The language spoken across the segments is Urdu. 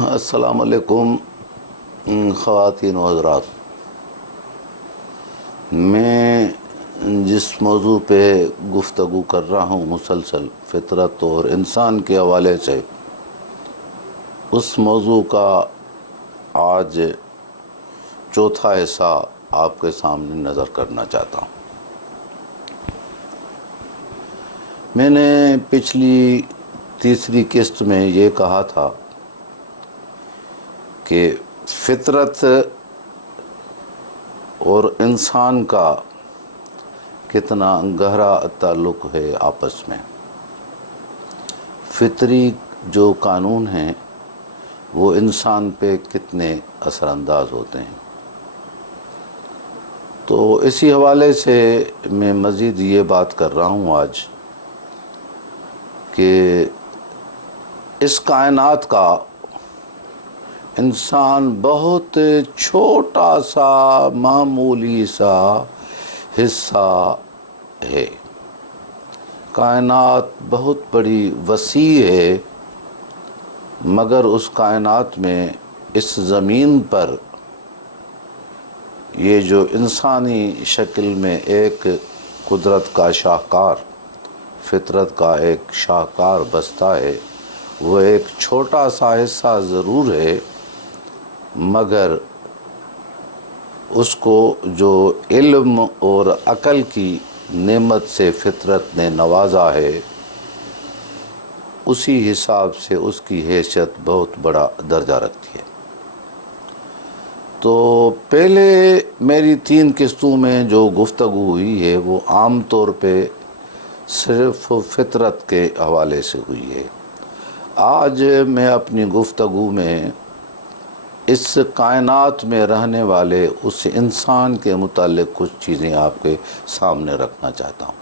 السلام علیکم خواتین و حضرات. میں جس موضوع پہ گفتگو کر رہا ہوں مسلسل فطرت اور انسان کے حوالے سے، اس موضوع کا آج چوتھا حصہ آپ کے سامنے نظر کرنا چاہتا ہوں. میں نے پچھلی تیسری قسط میں یہ کہا تھا کہ فطرت اور انسان کا کتنا گہرا تعلق ہے آپس میں. فطری جو قانون ہیں وہ انسان پہ کتنے اثر انداز ہوتے ہیں. تو اسی حوالے سے میں مزید یہ بات کر رہا ہوں آج کہ اس کائنات کا انسان بہت چھوٹا سا معمولی سا حصہ ہے. کائنات بہت بڑی وسیع ہے، مگر اس کائنات میں اس زمین پر یہ جو انسانی شکل میں ایک قدرت کا شاہکار، فطرت کا ایک شاہکار بستہ ہے، وہ ایک چھوٹا سا حصہ ضرور ہے، مگر اس کو جو علم اور عقل کی نعمت سے فطرت نے نوازا ہے، اسی حساب سے اس کی حیثیت بہت بڑا درجہ رکھتی ہے. تو پہلے میری 3 قسطوں میں جو گفتگو ہوئی ہے وہ عام طور پہ صرف فطرت کے حوالے سے ہوئی ہے. آج میں اپنی گفتگو میں اس کائنات میں رہنے والے اس انسان کے متعلق کچھ چیزیں آپ کے سامنے رکھنا چاہتا ہوں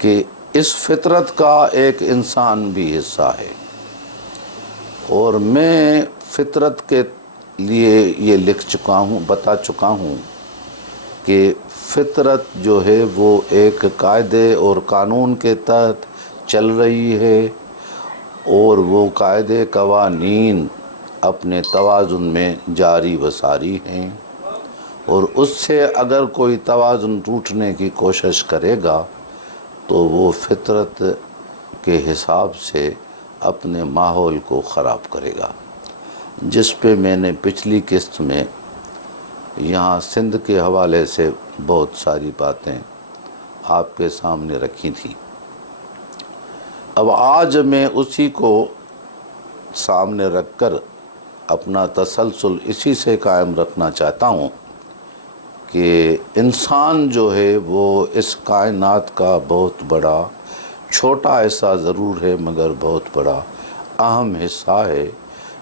کہ اس فطرت کا ایک انسان بھی حصہ ہے. اور میں فطرت کے لیے یہ لکھ چکا ہوں، بتا چکا ہوں کہ فطرت جو ہے وہ ایک قاعدے اور قانون کے تحت چل رہی ہے، اور وہ قاعدے قوانین اپنے توازن میں جاری و ساری ہیں، اور اس سے اگر کوئی توازن ٹوٹنے کی کوشش کرے گا تو وہ فطرت کے حساب سے اپنے ماحول کو خراب کرے گا. جس پہ میں نے پچھلی قسط میں یہاں سندھ کے حوالے سے بہت ساری باتیں آپ کے سامنے رکھی تھیں. اب آج میں اسی کو سامنے رکھ کر اپنا تسلسل اسی سے قائم رکھنا چاہتا ہوں کہ انسان جو ہے وہ اس کائنات کا بہت بڑا چھوٹا حصہ ضرور ہے، مگر بہت بڑا اہم حصہ ہے،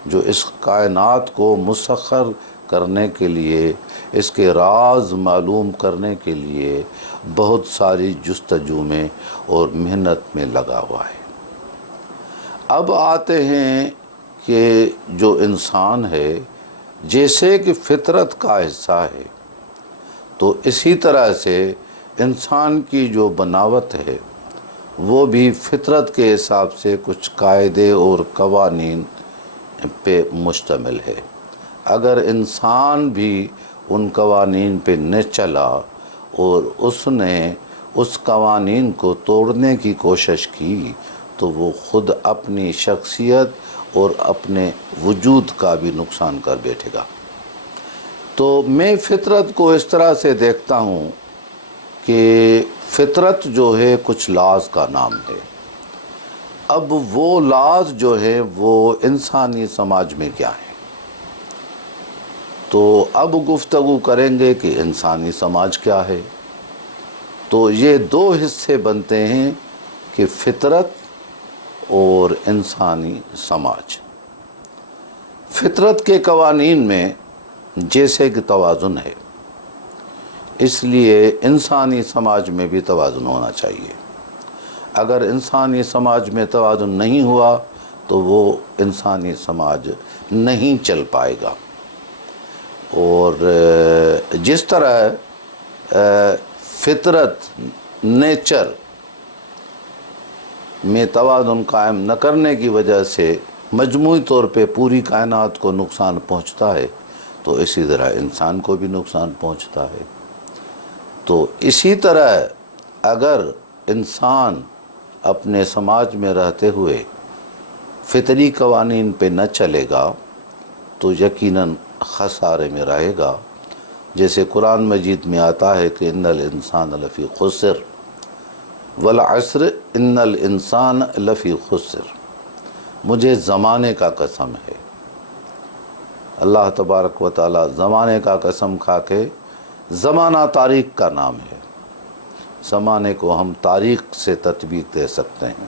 جو اس کائنات کو مسخر کرنے کے لیے، اس کے راز معلوم کرنے کے لیے بہت ساری جستجو میں اور محنت میں لگا ہوا ہے. اب آتے ہیں کہ جو انسان ہے جیسے کہ فطرت کا حصہ ہے، تو اسی طرح سے انسان کی جو بناوٹ ہے وہ بھی فطرت کے حساب سے کچھ قاعدے اور قوانین پہ مشتمل ہے. اگر انسان بھی ان قوانین پہ نہ چلا اور اس نے اس قوانین کو توڑنے کی کوشش کی تو وہ خود اپنی شخصیت اور اپنے وجود کا بھی نقصان کر بیٹھے گا. تو میں فطرت کو اس طرح سے دیکھتا ہوں کہ فطرت جو ہے کچھ لاز کا نام ہے. اب وہ لاز جو ہے وہ انسانی سماج میں کیا ہے، تو اب گفتگو کریں گے کہ انسانی سماج کیا ہے. تو یہ 2 حصے بنتے ہیں کہ فطرت اور انسانی سماج. فطرت کے قوانین میں جیسے کہ توازن ہے، اس لیے انسانی سماج میں بھی توازن ہونا چاہیے. اگر انسانی سماج میں توازن نہیں ہوا تو وہ انسانی سماج نہیں چل پائے گا. اور جس طرح فطرت نیچر میں توازن قائم نہ کرنے کی وجہ سے مجموعی طور پہ پوری کائنات کو نقصان پہنچتا ہے تو اسی طرح انسان کو بھی نقصان پہنچتا ہے۔ تو اسی طرح اگر انسان اپنے سماج میں رہتے ہوئے فطری قوانین پہ نہ چلے گا تو یقیناً خسارے میں رہے گا۔ جیسے قرآن مجید میں آتا ہے کہ ان الانسان لفی خسر والعصر ان الانسان لفی خسر، مجھے زمانے کا قسم ہے۔ اللہ تبارک و تعالی زمانے کا قسم کھا کے، زمانہ تاریخ کا نام ہے، زمانے کو ہم تاریخ سے تطبیق دے سکتے ہیں۔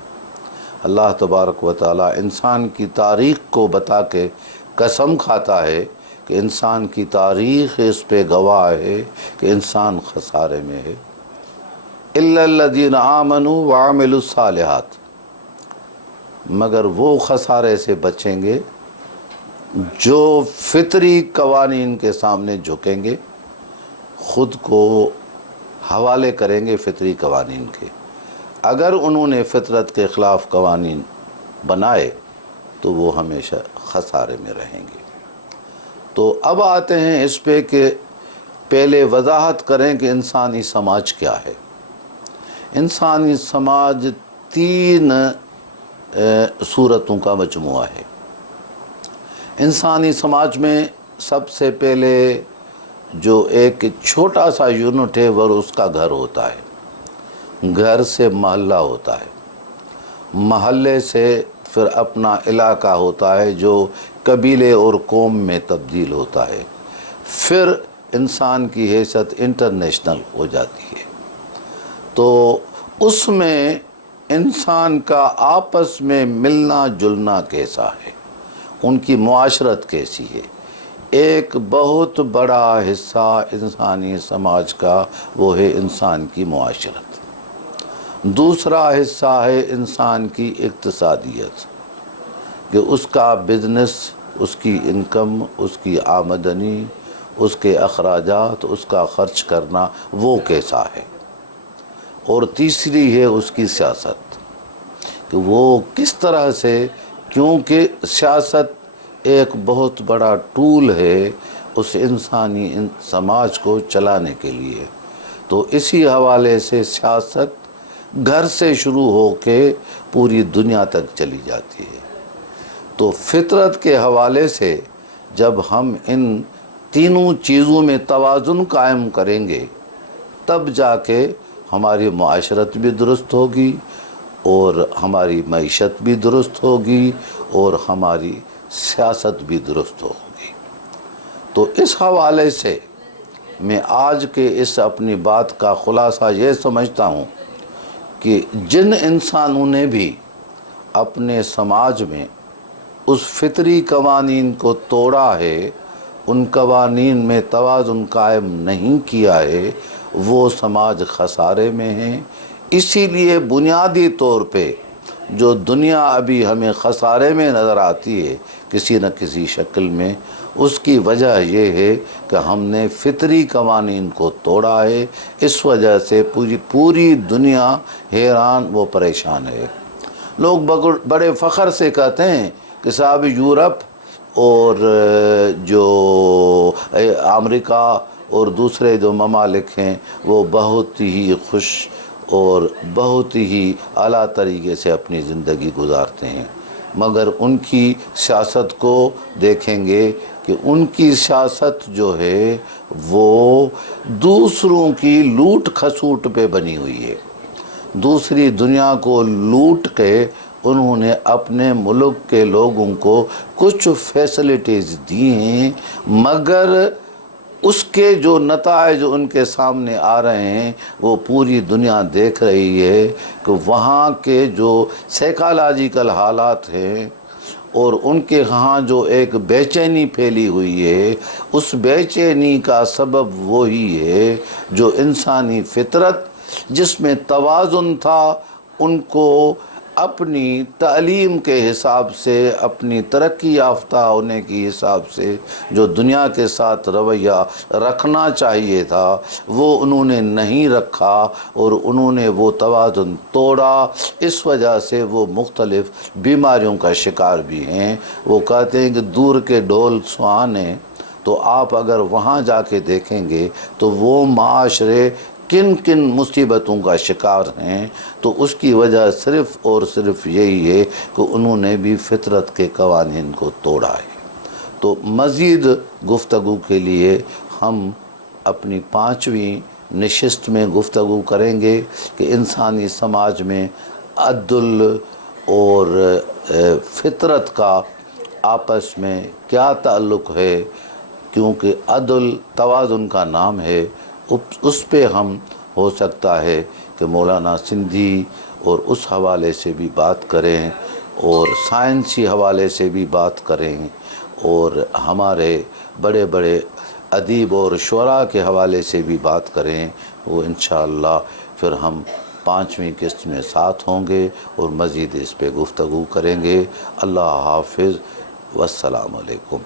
اللہ تبارک و تعالی انسان کی تاریخ کو بتا کے قسم کھاتا ہے کہ انسان کی تاریخ اس پہ گواہ ہے کہ انسان خسارے میں ہے۔ الا الذین آمنوا وعملوا الصالحات، مگر وہ خسارے سے بچیں گے جو فطری قوانین کے سامنے جھکیں گے، خود کو حوالے کریں گے فطری قوانین کے۔ اگر انہوں نے فطرت کے خلاف قوانین بنائے تو وہ ہمیشہ خسارے میں رہیں گے۔ تو اب آتے ہیں اس پہ کہ پہلے وضاحت کریں کہ انسانی سماج کیا ہے۔ انسانی سماج تین صورتوں کا مجموعہ ہے۔ انسانی سماج میں سب سے پہلے جو ایک چھوٹا سا یونٹ ہے وہ اس کا گھر ہوتا ہے، گھر سے محلہ ہوتا ہے، محلے سے پھر اپنا علاقہ ہوتا ہے جو قبیلے اور قوم میں تبدیل ہوتا ہے، پھر انسان کی حیثیت انٹرنیشنل ہو جاتی ہے۔ تو اس میں انسان کا آپس میں ملنا جلنا کیسا ہے، ان کی معاشرت کیسی ہے۔ ایک بہت بڑا حصہ انسانی سماج کا وہ ہے انسان کی معاشرت۔ دوسرا حصہ ہے انسان کی اقتصادیت، کہ اس کا بزنس، اس کی انکم، اس کی آمدنی، اس کے اخراجات، اس کا خرچ کرنا وہ کیسا ہے۔ اور تیسری ہے اس کی سیاست، کہ وہ کس طرح سے، کیونکہ سیاست ایک بہت بڑا ٹول ہے اس انسانی سماج کو چلانے کے لیے۔ تو اسی حوالے سے سیاست گھر سے شروع ہو کے پوری دنیا تک چلی جاتی ہے۔ تو فطرت کے حوالے سے جب ہم ان تینوں چیزوں میں توازن قائم کریں گے تب جا کے ہماری معاشرت بھی درست ہوگی اور ہماری معیشت بھی درست ہوگی اور ہماری سیاست بھی درست ہوگی۔ تو اس حوالے سے میں آج کے اس اپنی بات کا خلاصہ یہ سمجھتا ہوں کہ جن انسانوں نے بھی اپنے سماج میں اس فطری قوانین کو توڑا ہے، ان قوانین میں توازن قائم نہیں کیا ہے، وہ سماج خسارے میں ہیں۔ اسی لیے بنیادی طور پہ جو دنیا ابھی ہمیں خسارے میں نظر آتی ہے کسی نہ کسی شکل میں، اس کی وجہ یہ ہے کہ ہم نے فطری قوانین کو توڑا ہے۔ اس وجہ سے پوری دنیا حیران و پریشان ہے۔ لوگ بڑے فخر سے کہتے ہیں کہ صاحب یورپ اور جو امریکہ اور دوسرے جو ممالک ہیں وہ بہت ہی خوش اور بہت ہی اعلیٰ طریقے سے اپنی زندگی گزارتے ہیں، مگر ان کی سیاست کو دیکھیں گے کہ ان کی سیاست جو ہے وہ دوسروں کی لوٹ کھسوٹ پہ بنی ہوئی ہے۔ دوسری دنیا کو لوٹ کے انہوں نے اپنے ملک کے لوگوں کو کچھ فیسلٹیز دی ہیں، مگر اس کے جو نتائج ان کے سامنے آ رہے ہیں وہ پوری دنیا دیکھ رہی ہے کہ وہاں کے جو سائیکالوجیکل حالات ہیں اور ان کے ہاں جو ایک بے چینی پھیلی ہوئی ہے، اس بے چینی کا سبب وہی ہے جو انسانی فطرت جس میں توازن تھا ان کو اپنی تعلیم کے حساب سے، اپنی ترقی یافتہ ہونے کی حساب سے جو دنیا کے ساتھ رویہ رکھنا چاہیے تھا وہ انہوں نے نہیں رکھا، اور انہوں نے وہ توازن توڑا۔ اس وجہ سے وہ مختلف بیماریوں کا شکار بھی ہیں۔ وہ کہتے ہیں کہ دور کے ڈھول سہانے، تو آپ اگر وہاں جا کے دیکھیں گے تو وہ معاشرے کن کن مصیبتوں کا شکار ہیں، تو اس کی وجہ صرف اور صرف یہی ہے کہ انہوں نے بھی فطرت کے قوانین کو توڑا ہے۔ تو مزید گفتگو کے لیے ہم اپنی 5ویں نشست میں گفتگو کریں گے کہ انسانی سماج میں عدل اور فطرت کا آپس میں کیا تعلق ہے، کیونکہ عدل توازن کا نام ہے۔ اس پہ ہم ہو سکتا ہے کہ مولانا سندھی اور اس حوالے سے بھی بات کریں، اور سائنسی حوالے سے بھی بات کریں، اور ہمارے بڑے بڑے ادیب اور شعراء کے حوالے سے بھی بات کریں۔ وہ انشاءاللہ پھر ہم 5ویں قسط میں ساتھ ہوں گے اور مزید اس پہ گفتگو کریں گے۔ اللہ حافظ والسلام علیکم۔